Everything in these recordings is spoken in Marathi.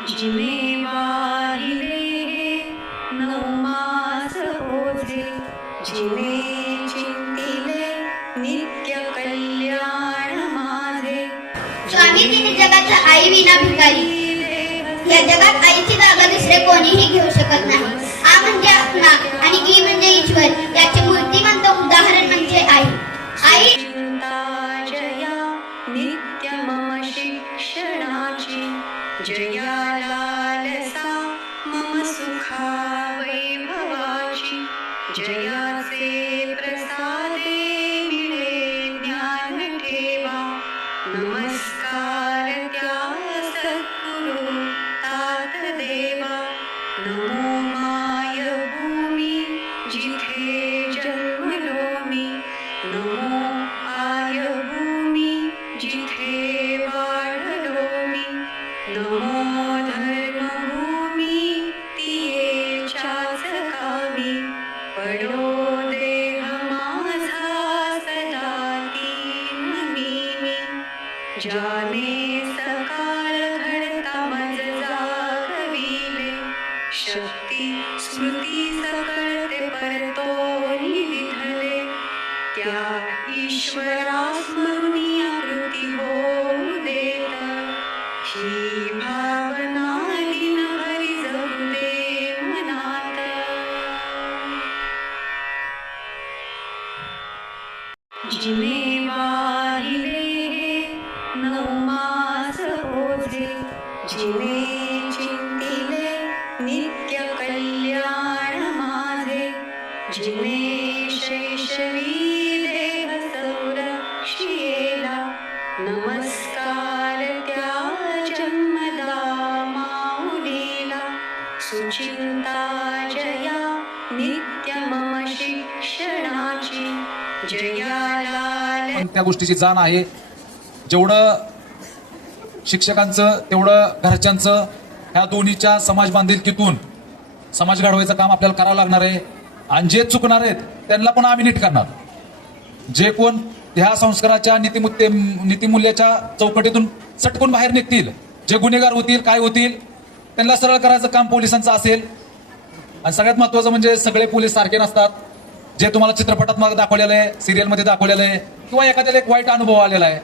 जिमेवारिले नवमास ओझे, जिने चिंतिले नित्य कल्याण माझे। स्वामी तिने जगाच्या आई विना भिकारी, या जगात आईची जागा दुसरे कोणीही घेऊ शकत नाही। आ म्हणजे आत्मा आणि ई म्हणजे ईश्वर, याचे मूर्तिमंत उदाहरण म्हणजे आई। आई चिंता जया नित्य मम शिक्षणाची, जया लालसा मम सुखा वैभवाची। जयाचे प्रसादे मिळे ज्ञान ठेवा, नमस्कार त्या सद्गुरु तात देवा। नमो माय भूमी जिथे जन्मलो मी, नमो आय भूमी जिथे वाढलो मी। नमो धर्मभूमी तियेच्याच कामी, पडो देह माझा सदा तीन मी। जाने सकाळ घडता मज जागविले, शक्ती स्मृती सकळते परतोनी विठले। त्या ईश्वरा स्मरुनी आकृती होऊ देत, ही भावना दिनभरी जगू दे मनात। जिमेवारिले नवमास ओझे, जिने चिंतिले नित्य कल्याण माझे। जिने शैशवी देह संरक्षिला, नमस्कार त्या जन्मदा माऊलीला। सुचिंता जया नित्य मम शिक्षणाची, जया लाल। पण त्या गोष्टीची जाण आहे, जेवढं शिक्षकांचं तेवढं घरच्यांचं, ह्या दोन्हीच्या समाज बांधिलकीतून समाज घडवायचं काम आपल्याला करावं लागणार आहे। आणि जे चुकणार आहेत त्यांना पण आम्ही नीट करणार। जे कोण ह्या संस्काराच्या नीतिमूल्याच्या चौकटीतून सटकून बाहेर निघतील, जे गुन्हेगार होतील काय होतील, त्यांना सरळ करायचं काम पोलिसांचं असेल। आणि सगळ्यात महत्वाचं म्हणजे सगळे पोलीस सारखे नसतात। जे तुम्हाला चित्रपटात दाखवलेलं आहे, सिरियलमध्ये दाखवलेलं आहे, किंवा एखाद्याला एक वाईट अनुभव आलेला आहे,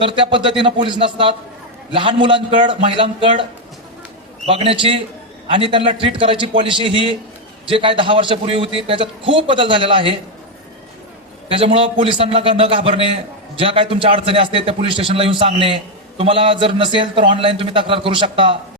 तर त्या पद्धतीनं पोलीस नसतात। लहान मुलांकडं महिलांकडं बघण्याची आणि त्यांना ट्रीट करायची पॉलिसी ही जे काय 10 वर्षापूर्वी होती त्याच्यात खूप बदल झालेला आहे। त्याच्यामुळं पोलिसांना न घाबरणे, ज्या काय तुमच्या अडचणी असते त्या पोलीस स्टेशनला येऊन सांगणे, तुम्हाला जर नसेल तर ऑनलाईन तुम्ही तक्रार करू शकता।